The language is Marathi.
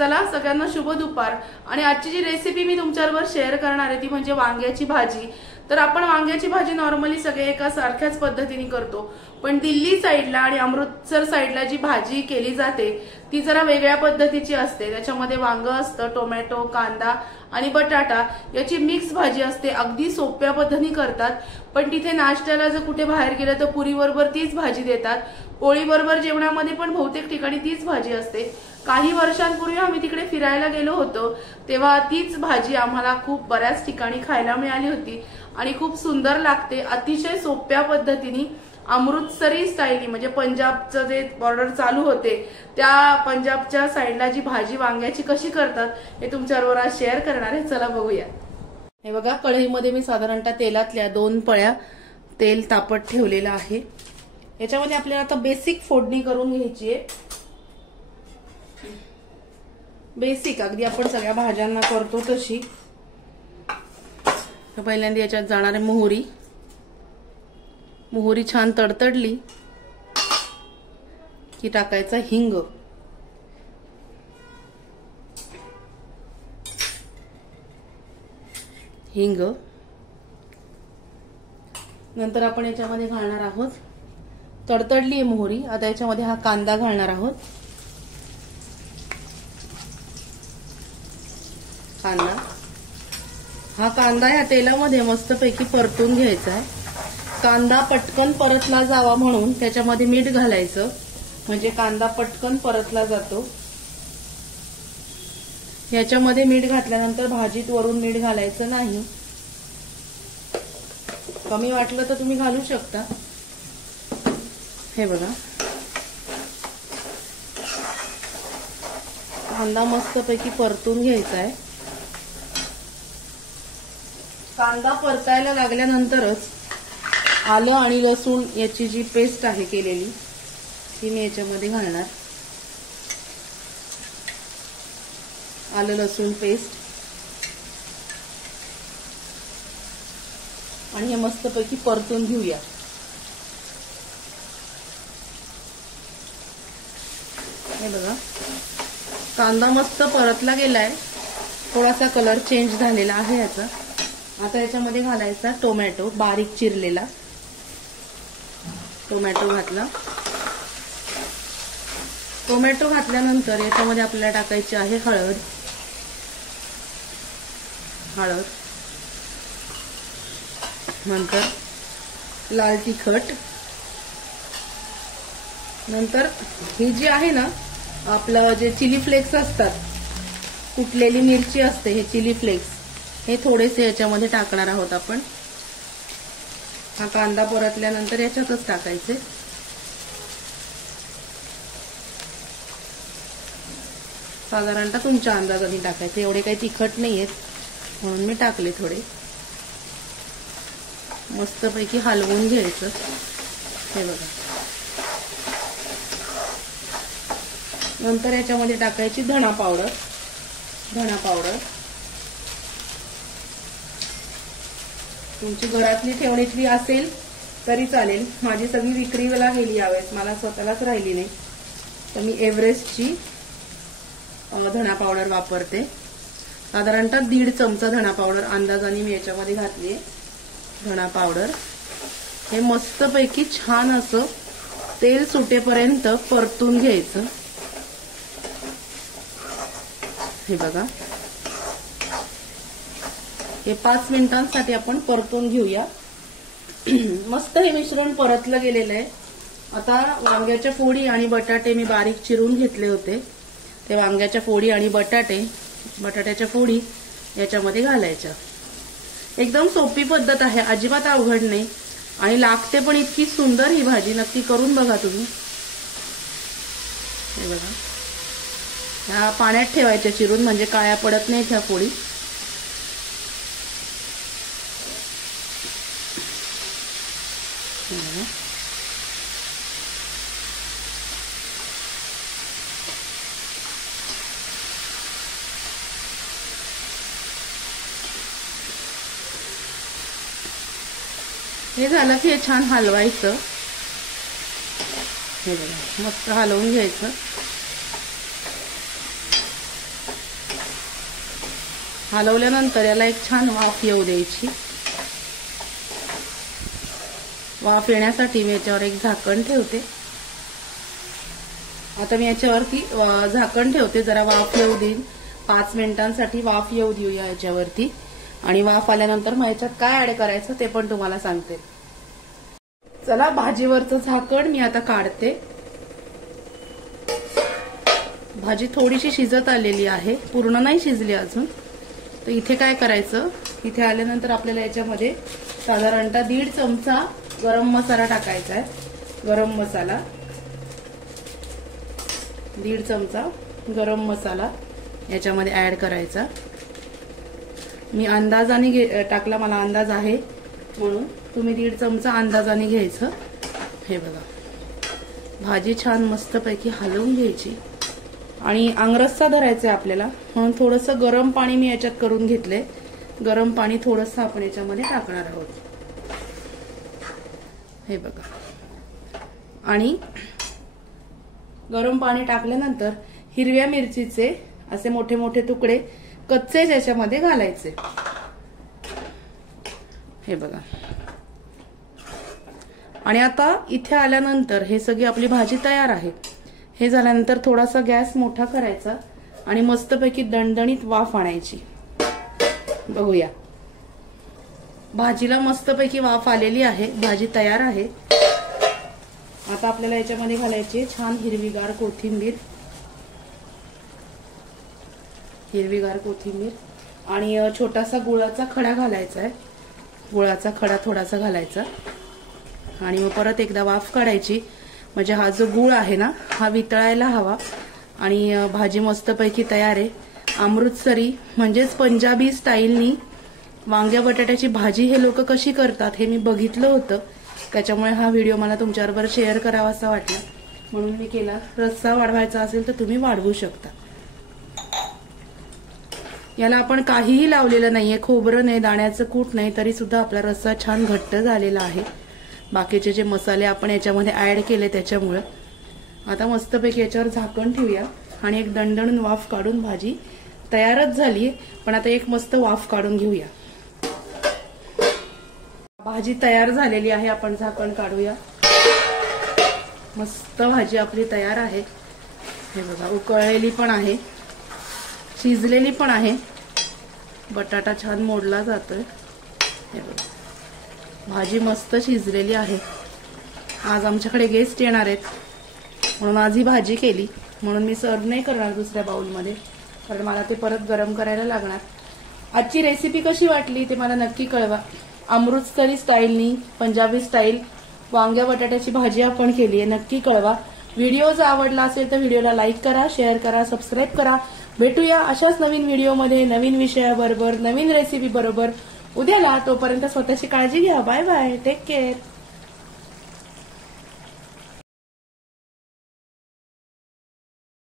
चला सगळ्यांना शुभ दुपार। आणि आजची जी रेसिपी मी तुमच्याबरोबर शेअर करणार आहे ती म्हणजे वांग्याची भाजी। तर आपण वांग्याची भाजी नॉर्मली सगळे एका सारख्याच पद्धतीने करतो, पण दिल्ली साइडला आणि अमृतसर साइडला जी भाजी केली जाते ती जरा वेगळ्या पद्धतीची असते। त्याच्यामध्ये वांग असतं, टोमॅटो, कांदा आणि बटाटा याची मिक्स भाजी असते। अगदी सोप्या पद्धतीने करतात, पण तिथे नाश्त्याला जर कुठे बाहेर गेलं तर पुरी बरोबर तीच भाजी देतात, पोळी बरोबर जेवणामध्ये पण बहुतेक ठिकाणी तीच भाजी असते। काही वर्षांपूर्वी आम्ही तिकडे फिरायला गेलो होतो तेव्हा तीच भाजी आम्हाला खूप बऱ्याच ठिकाणी खायला मिळाली होती आणि खूप सुंदर लागते। अतिशय सोप्या पद्धतीने अमृतसरी स्टाईली म्हणजे पंजाबचं जे बॉर्डर चालू होते त्या पंजाबच्या साईडला जी भाजी वांग्याची कशी करतात हे तुमच्याबरोबर आज शेअर करणार आहे। चला बघूया। हे बघा, कढईमध्ये मी साधारणतः तेलातल्या 2 पळ्या तेल तापत ठेवलेलं आहे। याच्यामध्ये आपल्याला आता बेसिक फोडणी करून घ्यायची आहे। बेसिक अगदी आपण सगळ्या भाज्यांना करतो तशी। पहिल्यांदा याच्यात जाणार आहे मोहरी। मोहरी छान तडतडली की टाकायचा हिंग। हिंग नंतर आपण याच्यामध्ये घालणार आहोत, तडतडली आहे मोहरी, आता याच्यामध्ये हा कांदा घालणार आहोत। कांदा, हा कांदा या तेलामध्ये मस्तपैकी परतून घ्यायचा आहे। कांदा पटकन परतला जावा म्हणून त्याच्यामध्ये मीठ घालायचं, म्हणजे कांदा पटकन परतला जातो। याच्यामध्ये मीठ घातल्यानंतर भाजीत वरून मीठ घालायचं नाही, कमी वाटलं तर तुम्ही घालू शकता। हे बघा, कांदा मस्तपैकी परतून घ्यायचा आहे। कांदा परतायला लागल्यानंतरच आलं आणि लसूण याची जी पेस्ट आहे केलेली ती मी याच्यामध्ये घालणार। आलं लसूण पेस्ट आणि हे मस्तपैकी परतून घेऊया। हे बघा, कांदा मस्त परतला गेलाय, थोडासा कलर चेंज झालेला आहे याचा। आता याच्यामध्ये घालायचा टोमॅटो, बारीक चिरलेला टोमॅटो घातला। टोमॅटो घातल्यानंतर याच्यामध्ये आपल्याला टाकायची आहे हळद। हळद नंतर लाल तिखट, नंतर ही जी आहे ना आपलं जे चिली फ्लेक्स असतात, कुटलेली मिरची असते, हे चिली फ्लेक्स हे थोडेसे याच्यामध्ये टाकणार आहोत आपण। हा कांदा परतल्यानंतर याच्यातच टाकायचे। साधारणतः तुमच्या अंदाजाने टाकायचे, एवढे काही तिखट नाहीयेत म्हणून मी टाकले थोडे। मस्तपैकी हलवून घ्यायचं। हे बघा, नंतर याच्यामध्ये टाकायची धणा पावडर। धणा पावडर तुमची घरातली ठेवणीतली असेल तरी चालेल, माझी सगळी विक्रीला गेली यावेळेस, मला स्वतःलाच राहिली नाही, तर मी एव्हरेस्टची धणा पावडर वापरते। साधारणतः 1.5 चमचा धणा पावडर अंदाजाने मी याच्यामध्ये घातली। धणा पावडर हे मस्तपैकी छान असं तेल सुटेपर्यंत परतून घ्यायचं। हे बघा, हे 5 मिनिटांसाठी आपण परतून घेऊया। मस्त हे मिश्रण परतलं गेलेलं आहे। आता वांग्याच्या फोडी आणि बटाटे मी बारीक चिरून घेतले होते, ते वांग्याच्या फोडी आणि बटाट्याच्या फोडी याच्यामध्ये घालायच्या। एकदम सोपी पद्धत आहे, अजिबात अवघड नाही आणि लागते पण इतकी सुंदर ही भाजी। नक्की करून बघा तुम्ही। हे बघा, ह्या पाण्यात ठेवायच्या चिरून, म्हणजे काळ्या पडत नाहीत ह्या फोडी। हे झालं की हे छान हलवायचं। हे बघा, मस्त हलवून घ्यायचं। हलवल्यानंतर याला एक छान वाफ येऊ द्यायची। वाफ येण्यासाठी मी याच्यावर एक झाकण ठेवते। आता मी याच्यावरती झाकण ठेवते, जरा वाफ येऊ देईन। 5 मिनिटांसाठी वाफ येऊ देऊया याच्यावरती। आणि वाफ आल्यानंतर मग याच्यात काय ऍड करायचं ते पण तुम्हाला सांगते। चला, भाजीवरचं झाकण मी आता काढते। भाजी थोडीशी शिजत आलेली आहे, पूर्ण नाही शिजली अजून। तर इथे काय करायचं, इथे आल्यानंतर आपल्याला याच्यामध्ये साधारणतः 1.5 चमचा गरम मसाला टाकायचा आहे। गरम मसाला 1.5 चमचा गरम मसाला याच्यामध्ये ऍड करायचा। मी अंदाजाने टाकला, मला अंदाज आहे म्हणून तुम्ही 1.5 चमचा अंदाजाने घ्यायचं। हे बघा, भाजी छान मस्तपैकी हलवून घ्यायची आणि अंगरस्सा धरायचा आहे आपल्याला, म्हणून थोडंसं गरम पाणी मी याच्यात करून घेतलंय। गरम पाणी थोडंसं आपण याच्यामध्ये टाकणार आहोत। हे बघा, आणि गरम पाणी टाकल्यानंतर हिरव्या मिरचीचे असे मोठे मोठे तुकडे कच्चे याच्यामध्ये घालायचे। हे बघा, आणि आता इथे आल्यानंतर हे सगळी आपली भाजी तयार आहे। हे झाल्यानंतर थोडासा गॅस मोठा करायचा आणि मस्तपैकी दणदणीत वाफ आणायची। बघूया, भाजीला मस्तपैकी वाफ आलेली आहे, भाजी तयार आहे। आता आपल्याला याच्यामध्ये घालायची छान हिरवीगार कोथिंबीर, आणि छोटासा गुळाचा खडा घालायचा आहे। गुळाचा खडा थोडासा घालायचा आणि मग परत एकदा वाफ काढायची, म्हणजे हा जो गुळ आहे ना हा वितळायला हवा। आणि भाजी मस्तपैकी तयार आहे। अमृतसरी म्हणजेच पंजाबी स्टाईलनी वांग्या बटाट्याची भाजी हे लोक कशी करतात हे मी बघितलं होतं, त्याच्यामुळे हा व्हिडिओ मला तुमच्याबरोबर शेअर करावासा वाटला म्हणून मी केला। रस्सा वाढवायचा असेल तर तुम्ही वाढवू शकता। याला आपण काहीही लावलेलं नाहीये, खोबरं नाही, दाण्याचं कूट नाही, तरी सुद्धा आपला रस्सा छान घट्ट झालेला आहे। बाकीचे जे मसाले आपण याच्यामध्ये ऍड केले त्याच्यामुळे। आता मस्तपैकी याच्यावर झाकण ठेवूया आणि एक दणदणून वाफ काढून भाजी तयारच झाली। पण आता एक मस्त वाफ काढून घेऊया। भाजी तयार झालेली आहे, आपण झाकण काढूया। मस्त भाजी आपली तयार आहे। हे बघा, उकळलेली पण आहे, शिजलेली पण आहे, बटाटा छान मोडला जातोय। हे बघा, भाजी मस्त शिजलेली आहे। आज आमच्याकडे गेस्ट येणार आहेत म्हणून आज ही भाजी केली, म्हणून मी सर्व नाही करणार दुसऱ्या बाउलमध्ये, कारण मला ते परत गरम करायला लागणार। आजची रेसिपी कशी वाटली ते मला नक्की कळवा। अमृतसरी स्टाईलनी पंजाबी स्टाईल वांग्या बटाट्याची भाजी आपण केली आहे, नक्की कळवा। व्हिडिओ जर आवडला असेल तर व्हिडिओला लाईक करा, शेअर करा, सबस्क्राईब करा। भेटूया अशाच नवीन व्हिडिओमध्ये, नवीन विषयाबरोबर, नवीन रेसिपी बरोबर उद्याला। तोपर्यंत स्वतःची काळजी घ्या। Bye bye, take care.